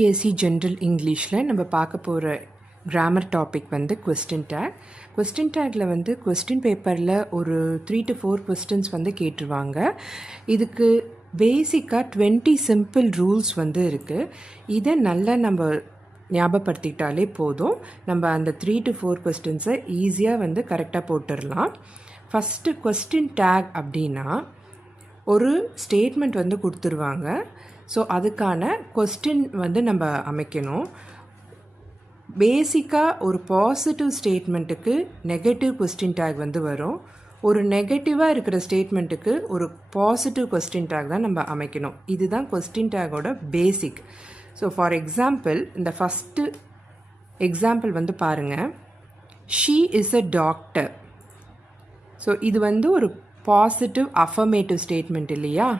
TNPSC general இங்கிலீஷில் நம்ம பார்க்க போகிற கிராமர் டாபிக் வந்து கொஸ்டின் டேக். கொஸ்டின் டேக்கில் வந்து கொஸ்டின் பேப்பரில் ஒரு 3 to 4 கொஸ்டின்ஸ் வந்து கேட்டுருவாங்க. இதுக்கு பேசிக்காக 20 சிம்பிள் ரூல்ஸ் வந்து இருக்குது. இதை நல்லா நம்ம ஞாபகப்படுத்திக்கிட்டாலே போதும், நம்ம அந்த 3 to 4 கொஸ்டின்ஸை ஈஸியாக வந்து கரெக்டாக போட்டுடலாம். ஃபஸ்ட்டு கொஸ்டின் டேக் அப்படின்னா ஒரு ஸ்டேட்மெண்ட் வந்து கொடுத்துருவாங்க. ஸோ அதுக்கான கொஸ்டின் வந்து நம்ம அமைக்கணும். பேசிக்காக ஒரு பாசிட்டிவ் ஸ்டேட்மெண்ட்டுக்கு நெகட்டிவ் கொஸ்டின் டேக் வந்து வரும். ஒரு நெகட்டிவாக இருக்கிற ஸ்டேட்மெண்ட்டுக்கு ஒரு பாசிட்டிவ் கொஸ்டின் டேக் தான் நம்ம அமைக்கணும். இதுதான் கொஸ்டின் டேக்கோட பேசிக். ஸோ ஃபார் எக்ஸாம்பிள், இந்த ஃபஸ்ட்டு எக்ஸாம்பிள் வந்து பாருங்கள். She is a doctor. So இது வந்து ஒரு பாசிட்டிவ் அஃபர்மேட்டிவ் ஸ்டேட்மெண்ட் இல்லையா?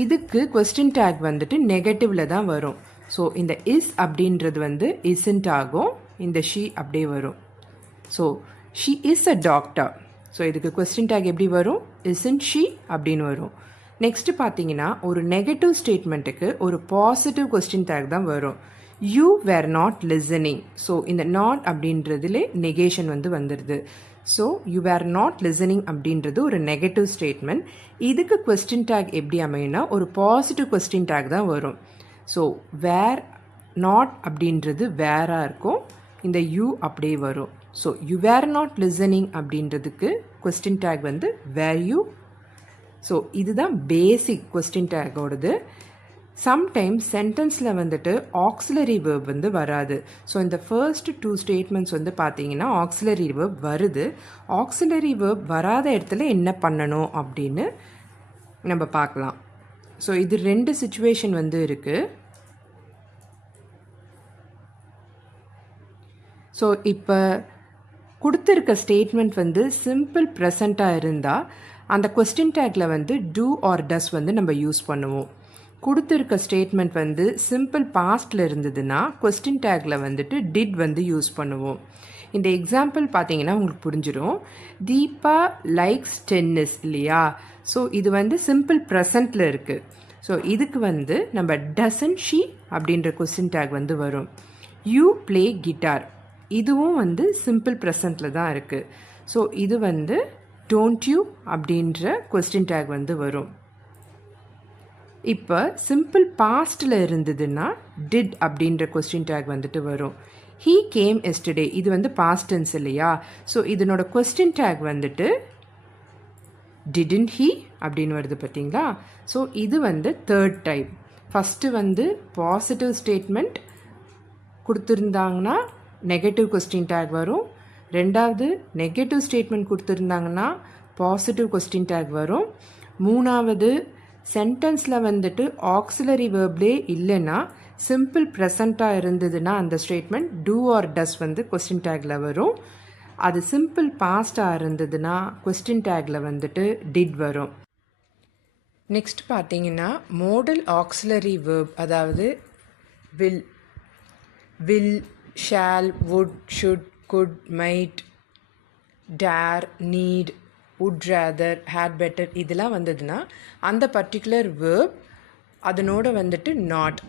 இதுக்கு கொஸ்டின் டேக் வந்துட்டு நெகட்டிவில் தான் வரும். ஸோ இந்த இஸ் அப்படின்றது வந்து இஸ்ன்ட் ஆகும், இந்த ஷீ அப்படியே வரும். So she is a doctor. So இதுக்கு கொஸ்டின் டேக் எப்படி வரும்? இஸ்ன்ட் ஷீ அப்படின்னு வரும். நெக்ஸ்ட்டு பார்த்தீங்கன்னா ஒரு நெகட்டிவ் ஸ்டேட்மெண்ட்டுக்கு ஒரு பாசிட்டிவ் கொஸ்டின் டேக் தான் வரும். You where not listening. So இந்த நாட் அப்படின்றதுலே நெகேஷன் வந்து வந்துடுது. So you where not listening அப்படின்றது ஒரு நெகட்டிவ் ஸ்டேட்மெண்ட். இதுக்கு கொஸ்டின் டேக் எப்படி அமையும்னா ஒரு பாசிட்டிவ் கொஸ்டின் டேக் தான் வரும். ஸோ வேர் நாட் அப்படின்றது வேராக இருக்கும், இந்த யூ அப்படியே வரும். So you where not listening அப்படின்றதுக்கு கொஸ்டின் டேக் வந்து வேர் யூ. ஸோ இதுதான் பேசிக் கொஸ்டின் டேக்கோடது. சம்டைம்ஸ் சென்டென்ஸில் வந்துட்டு ஆக்சிலரி வேர்ப் வந்து வராது. ஸோ இந்த ஃபர்ஸ்ட் 2 ஸ்டேட்மெண்ட்ஸ் வந்து பார்த்தீங்கன்னா ஆக்சிலரி வேர்ப் வருது. ஆக்சிலரி வேர்ப் வராத இடத்துல என்ன பண்ணணும் அப்படின்னு நம்ம பார்க்கலாம். ஸோ இது 2 சிச்சுவேஷன் வந்து இருக்குது. ஸோ இப்போ கொடுத்துருக்க ஸ்டேட்மெண்ட் வந்து சிம்பிள் ப்ரெசண்ட்டாக இருந்தால் அந்த கொஸ்டின் டேக்கில் வந்து டூ ஆர் டஸ் வந்து நம்ம யூஸ் பண்ணுவோம். கொடுத்துருக்க ஸ்டேட்மெண்ட் வந்து சிம்பிள் பாஸ்டில் இருந்ததுன்னா கொஸ்டின் டேக்கில் வந்துட்டு டிட் வந்து யூஸ் பண்ணுவோம். இந்த எக்ஸாம்பிள் பார்த்தீங்கன்னா உங்களுக்கு புரிஞ்சிடும். தீபா லைக்ஸ் டென்னிஸ் இல்லையா? ஸோ இது வந்து சிம்பிள் ப்ரெசண்ட்டில் இருக்குது. ஸோ இதுக்கு வந்து நம்ம டசன்ட் ஷீ அப்படின்ற கொஸ்டின் டேக் வந்து வரும். யூ ப்ளே கிட்டார், இதுவும் வந்து சிம்பிள் ப்ரெசண்ட்டில் தான் இருக்குது. ஸோ இது வந்து டோன்ட் யூ அப்படின்ற கொஸ்டின் டேக் வந்து வரும். இப்போ சிம்பிள் பாஸ்டில் இருந்ததுன்னா டிட் அப்படின்ற கொஸ்டின் டேக் வந்துட்டு வரும். ஹீ கேம் எஸ்டர்டே, இது வந்து பாஸ்ட் டென்ஸ் இல்லையா? ஸோ இதனோட கொஸ்டின் டேக் வந்துட்டு டிடன்ட் ஹீ அப்படின்னு வருது பார்த்தீங்களா? ஸோ இது வந்து தேர்ட் டைப். ஃபஸ்ட்டு வந்து பாசிட்டிவ் ஸ்டேட்மெண்ட் கொடுத்துருந்தாங்கன்னா நெகட்டிவ் கொஸ்டின் டேக் வரும். ரெண்டாவது நெகட்டிவ் ஸ்டேட்மெண்ட் கொடுத்துருந்தாங்கன்னா பாசிட்டிவ் கொஸ்டின் டேக் வரும். மூணாவது சென்டென்ஸில் வந்துட்டு ஆக்சிலரி வேர்ப்லே இல்லைன்னா சிம்பிள் ப்ரெசண்ட்டாக இருந்ததுன்னா அந்த ஸ்டேட்மெண்ட் டூ ஆர் டஸ் வந்து கொஸ்டின் டேக்கில் வரும். அது சிம்பிள் பாஸ்டாக இருந்ததுன்னா கொஸ்டின் டேக்கில் வந்துட்டு டிட் வரும். நெக்ஸ்ட் பார்த்தீங்கன்னா மோடல் ஆக்சிலரி வேர்ப், அதாவது will, shall, would, should, could, might, dare, need, would rather, had better இதெல்லாம் வந்ததுன்னா அந்த பர்டிகுலர் வேர்ப் அதனோட வந்துட்டு நாட்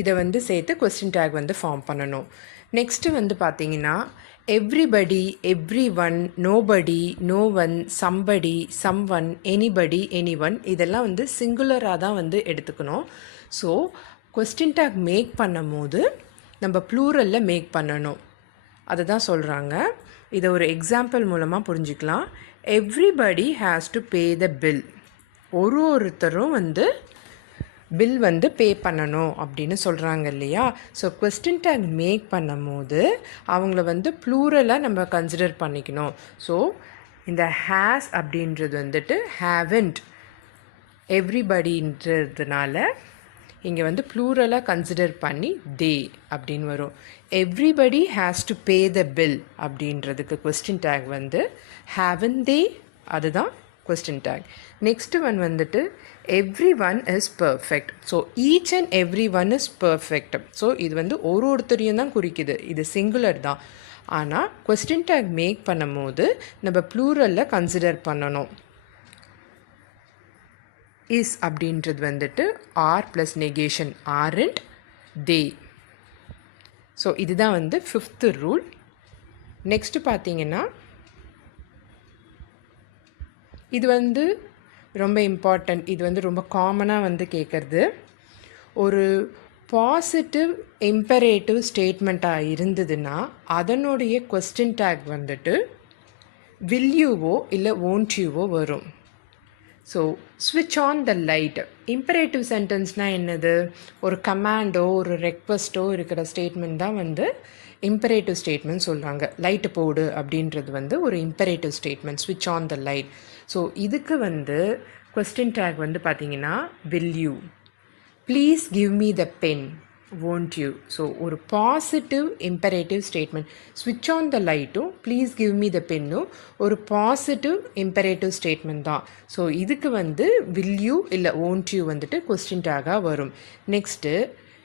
இதை வந்து சேர்த்து கொஸ்டின் டேக் வந்து ஃபார்ம் பண்ணணும். நெக்ஸ்ட்டு வந்து பார்த்தீங்கன்னா everybody, every one, nobody, no one, somebody, some one, anybody, any one, இதெல்லாம் வந்து சிங்குலராக தான் வந்து எடுத்துக்கணும். ஸோ கொஸ்டின் டேக் மேக் பண்ணும் போது நம்ம ப்ளூரலில் மேக் பண்ணணும், அதை தான் சொல்கிறாங்க. இதை ஒரு எக்ஸாம்பிள் மூலமாக புரிஞ்சுக்கலாம். Everybody has to pay the bill, ஒருத்தரும் வந்து பில் வந்து பே பண்ணணும் அப்படின்னு சொல்கிறாங்க இல்லையா? ஸோ கொஸ்டின் டேக் மேக் பண்ணும் போது அவங்கள வந்து ப்ளூரலாக நம்ம கன்சிடர் பண்ணிக்கணும். ஸோ இந்த ஹேஸ் அப்படின்றது வந்துட்டு ஹேவன்ட் எவ்ரிபடின்றதுனால இங்கே வந்து ப்ளூரலாக கன்சிடர் பண்ணி தே அப்படின்னு வரும். Everybody has to pay the bill அப்படின்றதுக்கு கொஸ்டின் டேக் வந்து ஹேவன் தே, அதுதான் கொஸ்டின் டேக். நெக்ஸ்ட் ஒன் வந்துட்டு every one is perfect. So each and every one is perfect. So இது வந்து ஒருத்தரையும் தான் குறிக்குது, இது சிங்குலர் தான். ஆனால் கொஸ்டின் டேக் மேக் பண்ணும் போது நம்ம ப்ளூரலில் கன்சிடர் பண்ணணும். இஸ் அப்படின்றது வந்துட்டு ஆர் ப்ளஸ் நெகேஷன் ஆர்ண்ட் தே. ஸோ இதுதான் வந்து 5th ரூல். நெக்ஸ்ட்டு பார்த்தீங்கன்னா இது வந்து ரொம்ப இம்பார்ட்டண்ட். இது வந்து ரொம்ப காமனாக வந்து கேட்குறது. ஒரு பாசிட்டிவ் இம்பரேட்டிவ் ஸ்டேட்மெண்ட்டாக இருந்ததுன்னா அதனுடைய கொஸ்டின் டேக் வந்துட்டு வில் யூவோ இல்லை ஓன்ட் யூவோ வரும். ஸோ ஸ்விட்ச் ஆன் த லைட். இம்பரேட்டிவ் சென்டென்ஸ்னால் என்னது? ஒரு கமாண்டோ ஒரு ரெக்வஸ்ட்டோ இருக்கிற ஸ்டேட்மெண்ட் தான் வந்து இம்பரேட்டிவ் ஸ்டேட்மெண்ட் சொல்கிறாங்க. லைட்டு போடு அப்படின்றது வந்து ஒரு இம்பரேட்டிவ் ஸ்டேட்மெண்ட், ஸ்விட்ச் ஆன் த லைட். ஸோ இதுக்கு வந்து கொஸ்டின் டேக் வந்து பார்த்தீங்கன்னா will you. Please give me the pen, won't you. So ஒரு பாசிட்டிவ் இம்பரேட்டிவ் ஸ்டேட்மெண்ட். ஸ்விட்ச் ஆன் த லைட்டும் ப்ளீஸ் கிவ் மீ த பென்னும் ஒரு பாசிட்டிவ் இம்பரேட்டிவ் ஸ்டேட்மெண்ட் தான். ஸோ இதுக்கு வந்து வில் யூ இல்லை won't you வந்துட்டு கொஸ்டின் டேக்காக வரும். நெக்ஸ்ட்டு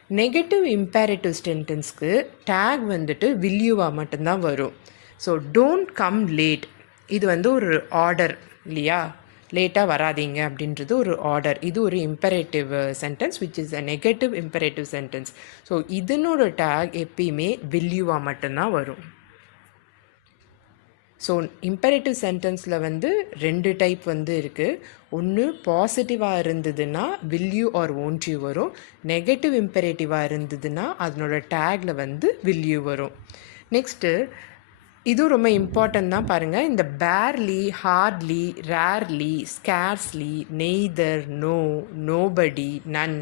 நெகட்டிவ் இம்பேரேட்டிவ் சென்டென்ஸ்க்கு டேக் வந்துட்டு வில் யூவாக மட்டும்தான் வரும். ஸோ டோன்ட் கம் லேட், இது வந்து ஒரு ஆர்டர் இல்லையா, லேட்டாக வராதீங்க அப்படின்றது ஒரு ஆர்டர். இது ஒரு imperative sentence which is a negative imperative sentence. So இதனோட டேக் எப்பயுமே வில் யூவாக மட்டும்தான் வரும். ஸோ இம்பரேட்டிவ் சென்டென்ஸில் வந்து 2 டைப் வந்து இருக்குது. ஒன்று பாசிட்டிவாக இருந்ததுன்னா will you are won't you வரும். நெகட்டிவ் இம்பரேட்டிவாக இருந்ததுன்னா அதனோட டேக்கில் வந்து வில் யூ வரும். நெக்ஸ்ட்டு இதுவும் ரொம்ப இம்பார்ட்டன்ட் தான் பாருங்கள். இந்த barely, hardly, rarely, scarcely, neither, no, nobody, none,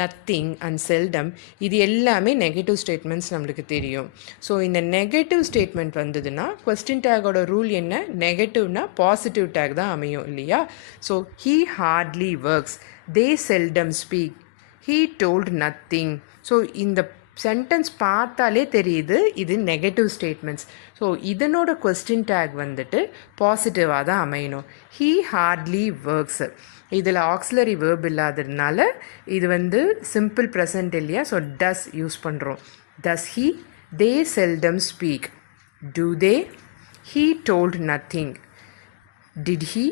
nothing and seldom, இது எல்லாமே நெகட்டிவ் ஸ்டேட்மெண்ட்ஸ் நம்மளுக்கு தெரியும். ஸோ இந்த நெகட்டிவ் ஸ்டேட்மெண்ட் வந்ததுன்னா கொஸ்டின் டேக்கோட ரூல் என்ன? நெகட்டிவ்னா பாசிட்டிவ் டேக் தான் அமையும் இல்லையா. So he hardly works, they seldom speak, he told nothing. So இந்த சென்டென்ஸ் பார்த்தாலே தெரியுது இது நெகட்டிவ் ஸ்டேட்மெண்ட்ஸ். ஸோ இதனோட கொஸ்டின் டேக் வந்துட்டு பாசிட்டிவாக தான் அமையணும். ஹீ ஹார்ட்லி ஒர்க்ஸ், இதில் ஆக்ஸிலரி வேர்ப் இல்லாததுனால இது வந்து சிம்பிள் ப்ரெசன்ட் இல்லையா. ஸோ டஸ் யூஸ் பண்ணுறோம். Does he, they seldom speak, do they, he told nothing, did he.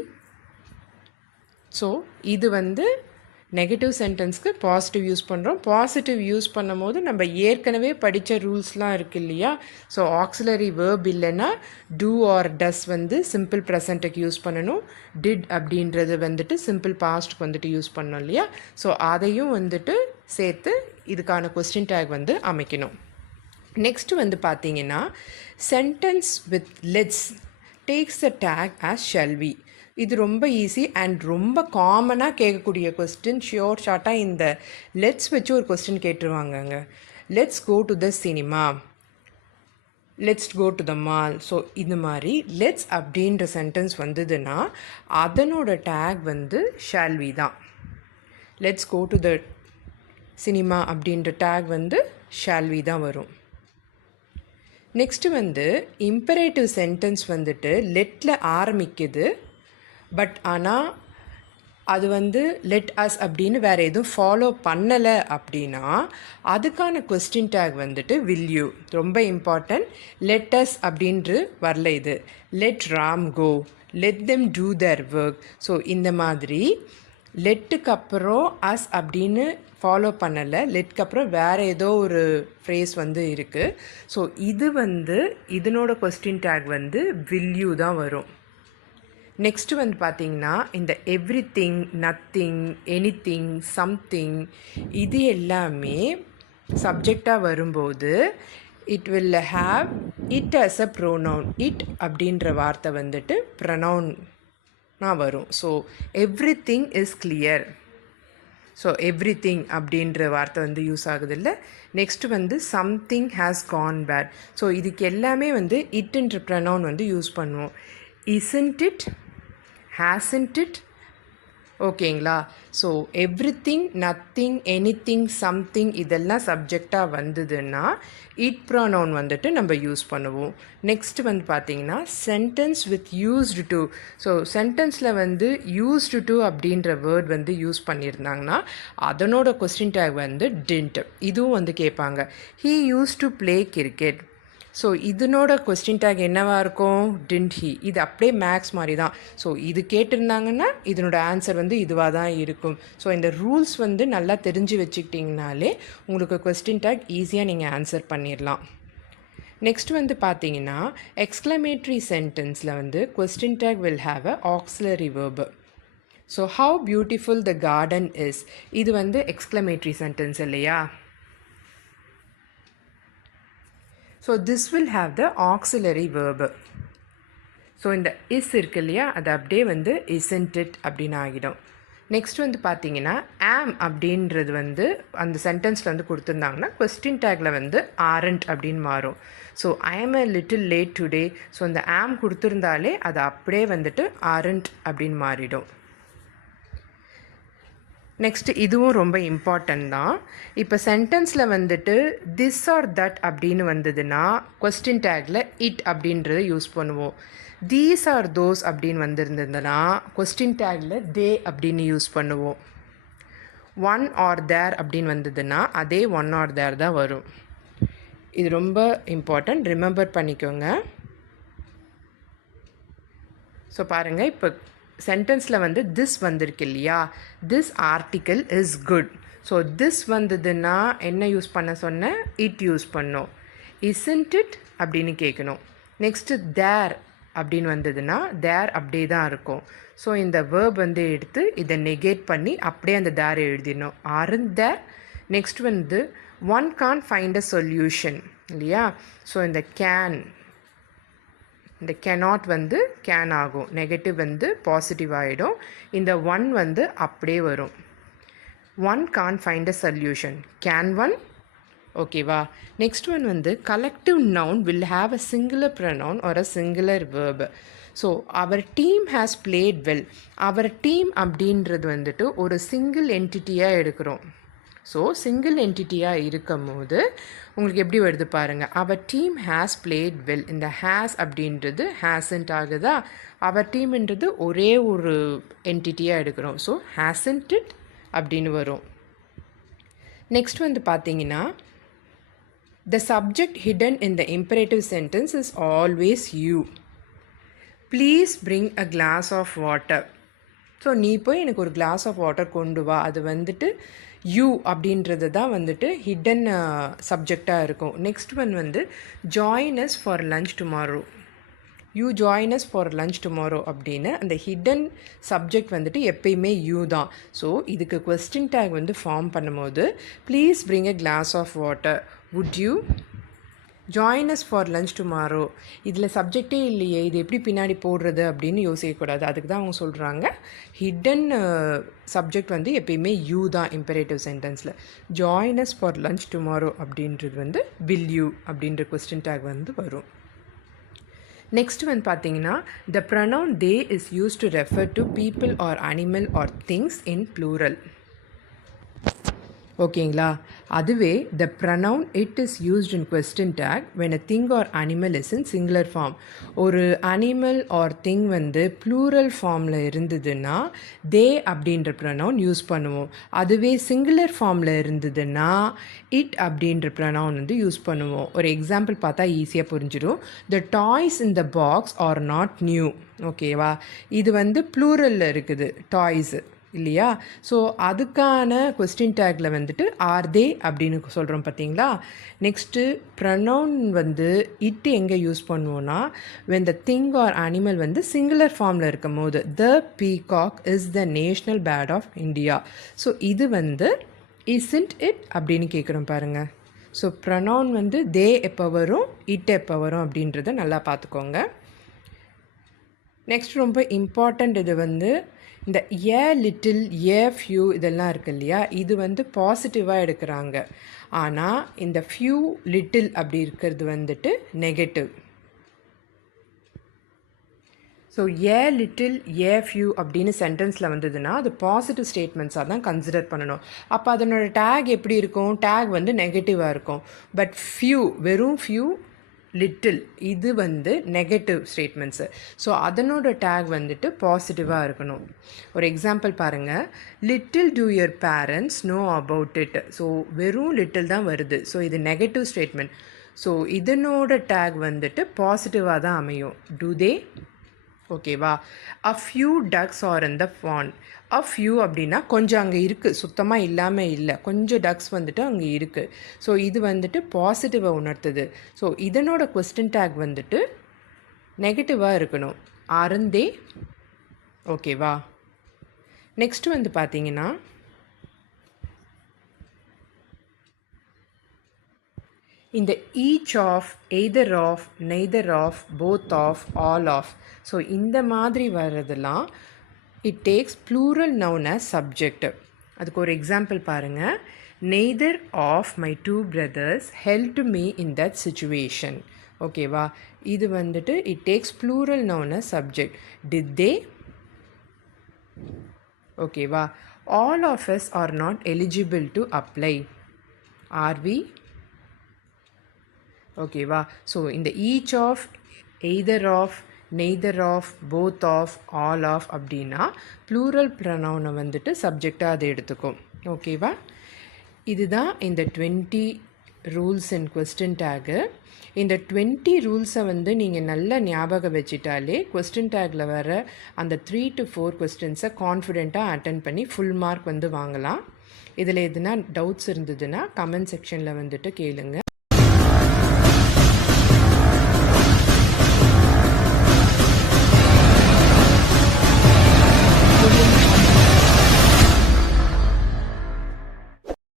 So இது வந்து நெகட்டிவ் சென்டென்ஸ்க்கு பாசிட்டிவ் யூஸ் பண்ணுறோம். பாசிட்டிவ் யூஸ் பண்ணும் போது நம்ம ஏற்கனவே படித்த ரூல்ஸ்லாம் இருக்குது இல்லையா. ஸோ ஆக்ஸிலரி வேர்ப் இல்லைன்னா டூ ஆர் டஸ் வந்து சிம்பிள் ப்ரெசண்ட்டுக்கு யூஸ் பண்ணணும். டிட் அப்படின்றது வந்துட்டு சிம்பிள் பாஸ்ட்டுக்கு வந்துட்டு யூஸ் பண்ணணும் இல்லையா. ஸோ அதையும் வந்துட்டு சேர்த்து இதுக்கான கொஸ்டின் டேக் வந்து அமைக்கணும். நெக்ஸ்ட்டு வந்து பார்த்தீங்கன்னா sentence with let's takes the tag as shall we. இது ரொம்ப ஈஸி அண்ட் ரொம்ப காமனாக கேட்கக்கூடிய கொஸ்டின். ஷியோர் ஷார்ட்டாக இந்த லெட்ஸ் வச்சு ஒரு கொஸ்டின் கேட்டுருவாங்கங்க. Let's go to the cinema, let's go to the mall. So இந்த மாதிரி லெட்ஸ் அப்படின்ற சென்டென்ஸ் வந்ததுன்னா அதனோட டேக் வந்து ஷால் வி தான். Let's go to the cinema அப்படின்ற டேக் வந்து ஷால் வி தான் வரும். நெக்ஸ்ட்டு வந்து இம்பரேட்டிவ் சென்டென்ஸ் வந்துட்டு லெட்டில் ஆரம்பிக்குது. பட் ஆனால் அது வந்து லெட் அஸ் அப்படின்னு வேறு எதுவும் ஃபாலோ பண்ணலை அப்படின்னா அதுக்கான கொஸ்டின் டேக் வந்துட்டு வில் யூ. ரொம்ப இம்பார்ட்டன்ட். லெட் அஸ் அப்படின்று வரல, இது let Ram go, let them do their work. So இந்த மாதிரி லெட்டுக்கு அப்புறம் அஸ் அப்படின்னு ஃபாலோ பண்ணலை, லெட்க்கு அப்புறம் வேறு ஏதோ ஒரு ஃப்ரேஸ் வந்து இருக்குது. ஸோ இது வந்து இதனோட கொஸ்டின் டேக் வந்து வில் யூ தான் வரும். நெக்ஸ்ட்டு வந்து பார்த்திங்கன்னா இந்த everything, nothing, anything, something, இது எல்லாமே சப்ஜெக்டாக வரும்போது it will have it as a pronoun. It அப்படின்ற வார்த்தை வந்துட்டு ப்ரொனவுனாக வரும். So everything is clear. So everything அப்படின்ற வார்த்தை வந்து யூஸ் ஆகுது இல்லை. நெக்ஸ்ட்டு வந்து something has gone bad. So இதுக்கு எல்லாமே வந்து இட்ன்ற ப்ரொனவுன் வந்து யூஸ் பண்ணுவோம். isn't it, hasn't it, ஓகேங்களா. So everything, nothing, anything, something இதெல்லாம் சப்ஜெக்டாக வந்ததுன்னா இட் ப்ரோனவுன் வந்துட்டு நம்ம யூஸ் பண்ணுவோம். நெக்ஸ்ட்டு வந்து பார்த்திங்கன்னா sentence with used to. So சென்டென்ஸில் வந்து யூஸ்டு டு அப்படின்ற வேர்ட் வந்து யூஸ் பண்ணியிருந்தாங்கன்னா அதனோட கொஸ்டின் டேக் வந்து டிண்ட். இதுவும் வந்து கேட்பாங்க. He use to play cricket, so இதனோட கொஸ்டின் டேக் என்னவாக இருக்கும்? Didn't he. இது அப்படியே மேக்ஸ் மாதிரி தான். ஸோ இது கேட்டிருந்தாங்கன்னா இதனோட ஆன்சர் வந்து இதுவாக தான் இருக்கும். ஸோ இந்த ரூல்ஸ் வந்து நல்லா தெரிஞ்சு வச்சுக்கிட்டிங்கனாலே உங்களுக்கு கொஸ்டின் டேக் ஈஸியாக நீங்கள் ஆன்சர் பண்ணிடலாம். நெக்ஸ்ட் வந்து பார்த்தீங்கன்னா எக்ஸ்க்ளமேட்ரி சென்டென்ஸில் வந்து question take will have a auxiliary verb. So how beautiful the garden is, இது வந்து எக்ஸ்க்ளமேட்ரி சென்டென்ஸ் இல்லையா? So this will have the auxiliary verb. So இந்த இஸ் இருக்கு இல்லையா, அது அப்படியே வந்து isn't it அப்படின்னு ஆகிடும். நெக்ஸ்ட் வந்து பார்த்தீங்கன்னா ஆம் அப்படின்றது வந்து அந்த சென்டென்ஸில் வந்து கொடுத்துருந்தாங்கன்னா கொஸ்டின் டேக்கில் வந்து ஆரண்ட் அப்படின்னு மாறும். ஸோ ஐ ஆம் a little late today. So இந்த ஆம் கொடுத்துருந்தாலே அது அப்படியே வந்துட்டு ஆரண்ட் அப்படின்னு மாறிடும். நெக்ஸ்ட் இதுவும் ரொம்ப இம்பார்ட்டன்ட் தான். இப்போ சென்டென்ஸில் வந்துட்டு திஸ் ஆர் தட் அப்படின்னு வந்ததுன்னா கொஸ்டின் டேக்கில் இட் அப்படின்றத யூஸ் பண்ணுவோம். தீஸ் ஆர் தோஸ் அப்படின்னு வந்திருந்ததுன்னா கொஸ்டின் டேக்கில் தே அப்படின்னு யூஸ் பண்ணுவோம். ஒன் ஆர் தேர் அப்படின்னு வந்ததுன்னா அதே ஒன் ஆர் தேர் தான் வரும். இது ரொம்ப இம்பார்ட்டன்ட், ரிமெம்பர் பண்ணிக்கோங்க. ஸோ பாருங்கள், இப்போ சென்டென்ஸில் வந்து திஸ் வந்திருக்கு இல்லையா, this article is good. So this வந்ததுன்னா என்ன யூஸ் பண்ண சொன்னேன்? இட் யூஸ் பண்ணோம். isn't it அப்படின்னு கேட்கணும். நெக்ஸ்ட்டு தேர் அப்படின்னு வந்ததுன்னா தேர் அப்படியே தான் இருக்கும். ஸோ இந்த வேர்ப் வந்து எடுத்து இதை நெகேட் பண்ணி அப்படியே அந்த தேர் எழுதிடணும். aren't there. நெக்ஸ்ட் வந்து one can't find a solution இல்லையா. ஸோ இந்த கேன், இந்த cannot வந்து கேன் ஆகும், நெகட்டிவ் வந்து பாசிட்டிவ் ஆகிடும். இந்த ஒன் வந்து அப்படியே வரும். One can't find a solution, can one. ஓகேவா. நெக்ஸ்ட் ஒன் வந்து collective noun will have a singular pronoun or a singular verb. So our team has played well. Our team அப்படின்றது வந்துட்டு ஒரு சிங்கிள் என்டிட்டியாக எடுக்கிறோம். ஸோ சிங்கிள் என்டிட்டியாக இருக்கும் போது உங்களுக்கு எப்படி வருது பாருங்கள். அவர் டீம் ஹேஸ் பிளேட் வெல். இந்த ஹேஸ் அப்படின்றது ஹேசன்ட் ஆகுதா. அவர் டீம்ன்றது ஒரே ஒரு என்டிட்டியாக எடுக்கிறோம். ஸோ ஹேசன்ட் இட் அப்படின்னு வரும். நெக்ஸ்ட் வந்து பார்த்தீங்கன்னா the subject hidden in the imperative sentence is always you. Please bring a glass of water. So நீ போய் எனக்கு ஒரு கிளாஸ் ஆஃப் வாட்டர் கொண்டு வா. அது வந்துட்டு யூ அப்படின்றது தான் வந்துட்டு ஹிடன் சப்ஜெக்டாக இருக்கும். நெக்ஸ்ட் ஒன் வந்து join us for lunch tomorrow. You join us for lunch tomorrow அப்படின்னு அந்த ஹிடன் சப்ஜெக்ட் வந்துட்டு எப்பயுமே யூ தான். ஸோ இதுக்கு கொஸ்டின் டேக் வந்து ஃபார்ம் பண்ணும்போது please bring a glass of water, would you join us for lunch tomorrow. இதில் சப்ஜெக்டே இல்லையே, இது எப்படி பின்னாடி போடுறது அப்படின்னு யோசிக்கக்கூடாது. அதுக்கு தான் அவங்க சொல்கிறாங்க ஹிடன் சப்ஜெக்ட் வந்து எப்பயுமே யூ தான் இம்பரேட்டிவ் சென்டென்ஸில். Join us for lunch tomorrow அப்படின்றது வந்து வில் யூ அப்படின்ற கொஸ்டின் டேக் வந்து வரும். நெக்ஸ்ட் வந்து பார்த்தீங்கன்னா the pronoun they is used to refer to people or animal or things in plural. ஓகேங்களா. அதுவே the pronoun it is used in question tag when a thing or animal is in singular form. ஒரு animal or thing வந்து plural ஃபார்மில் இருந்ததுன்னா தே அப்படின்ற pronoun use பண்ணுவோம். அதுவே singular ஃபார்மில் இருந்ததுன்னா இட் அப்படின்ற ப்ரனவுன் வந்து யூஸ் பண்ணுவோம். ஒரு எக்ஸாம்பிள் பார்த்தா ஈஸியாக புரிஞ்சிடும். The toys in the box are not new. ஓகேவா. இது வந்து ப்ளூரலில் இருக்குது டாய்ஸு இல்லையா. ஸோ அதுக்கான கொஸ்டின் டேக்கில் வந்துட்டு ஆர் தே அப்படின்னு சொல்கிறோம் பார்த்தீங்களா. நெக்ஸ்ட்டு ப்ரனவுன் வந்து இட்டு எங்கே யூஸ் பண்ணுவோன்னா when the thing or animal வந்து சிங்குலர் ஃபார்மில் இருக்கும் போது the peacock is the national bird of India. So இது வந்து isn't it அப்படின்னு கேட்குறோம் பாருங்கள். ஸோ ப்ரனவுன் வந்து தே எப்போ வரும், இட் எப்போ வரும் அப்படின்றத நல்லா பார்த்துக்கோங்க. நெக்ஸ்ட் ரொம்ப இம்பார்ட்டண்ட் இது வந்து இந்த ஏ லிட்டில் ஏ ஃப்யூ இதெல்லாம் இருக்கு இல்லையா, இது வந்து பாசிட்டிவாக எடுக்கிறாங்க. ஆனால் இந்த ஃப்யூ லிட்டில் அப்படி இருக்கிறது வந்துட்டு negative. So a little A few அப்படின்னு சென்டென்ஸில் வந்ததுன்னா அது பாசிட்டிவ் ஸ்டேட்மெண்ட்ஸாக தான் கன்சிடர் பண்ணணும். அப்போ அதனோட டேக் எப்படி இருக்கும், டேக் வந்து நெகட்டிவாக இருக்கும். பட் ஃப்யூ வெறும் ஃப்யூ லிட்டில் இது வந்து நெகட்டிவ் ஸ்டேட்மெண்ட்ஸு. ஸோ அதனோட டேக் வந்துட்டு பாசிட்டிவாக இருக்கணும். ஒரு எக்ஸாம்பிள் பாருங்கள். Little do your parents know about it. So வெறும் லிட்டில் தான் வருது. ஸோ இது நெகட்டிவ் ஸ்டேட்மெண்ட். ஸோ இதனோட டேக் வந்துட்டு பாசிட்டிவாக தான் அமையும். டு தே, ஓகேவா. A few ducks are in the pond. A few அப்படின்னா கொஞ்சம் அங்கே இருக்குது, சுத்தமாக இல்லாமல் இல்லை, கொஞ்சம் டக்ஸ் வந்துட்டு அங்கே இருக்குது. ஸோ இது வந்துட்டு பாசிட்டிவை உணர்த்துது. ஸோ இதனோட கொஸ்டின் டேக் வந்துட்டு நெகட்டிவாக இருக்கணும். ஆரந்தே, ஓகேவா. நெக்ஸ்ட் வந்து பார்த்தீங்கன்னா இந்த each of, either of, neither of, both of, all of, so இந்த மாதிரி வர்றதெல்லாம் it takes plural noun as subject. அதுக்கு ஒரு எக்ஸாம்பிள் பாருங்கள். Neither of my 2 brothers helped me in that situation. ஓகேவா. இது வந்துட்டு it takes plural noun as subject. did they, ஓகேவா. all of us are not eligible to apply. are we, ஓகேவா. So இந்த each of, either of, neither of, both of, all of அப்படின்னா plural ப்ரொனவுனை வந்துட்டு சப்ஜெக்டாக அதை எடுத்துக்கும். ஓகேவா. இதுதான் இந்த 20 ரூல்ஸ் அண்ட் கொஸ்டின் டேகு. இந்த 20 ரூல்ஸை வந்து நீங்கள் நல்லா ஞாபகம் வச்சிட்டாலே கொஸ்டின் டேக்கில் வர அந்த 3 to 4 கொஸ்டின்ஸை கான்ஃபிடெண்ட்டாக அட்டன் பண்ணி ஃபுல் மார்க் வந்து வாங்கலாம். இதில் எதுனா டவுட்ஸ் இருந்ததுன்னா கமெண்ட் செக்ஷனில் வந்துட்டு கேளுங்க.